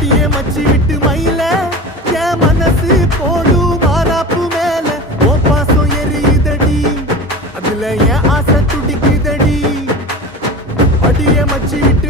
அடியே மச்சி விட்டு மயில என் மனசு போடு மாறாப்பு மேல ஓ பாசம் எரியுதடி அதுல என் ஆசை துடிக்குதடி அடியே மச்சி விட்டு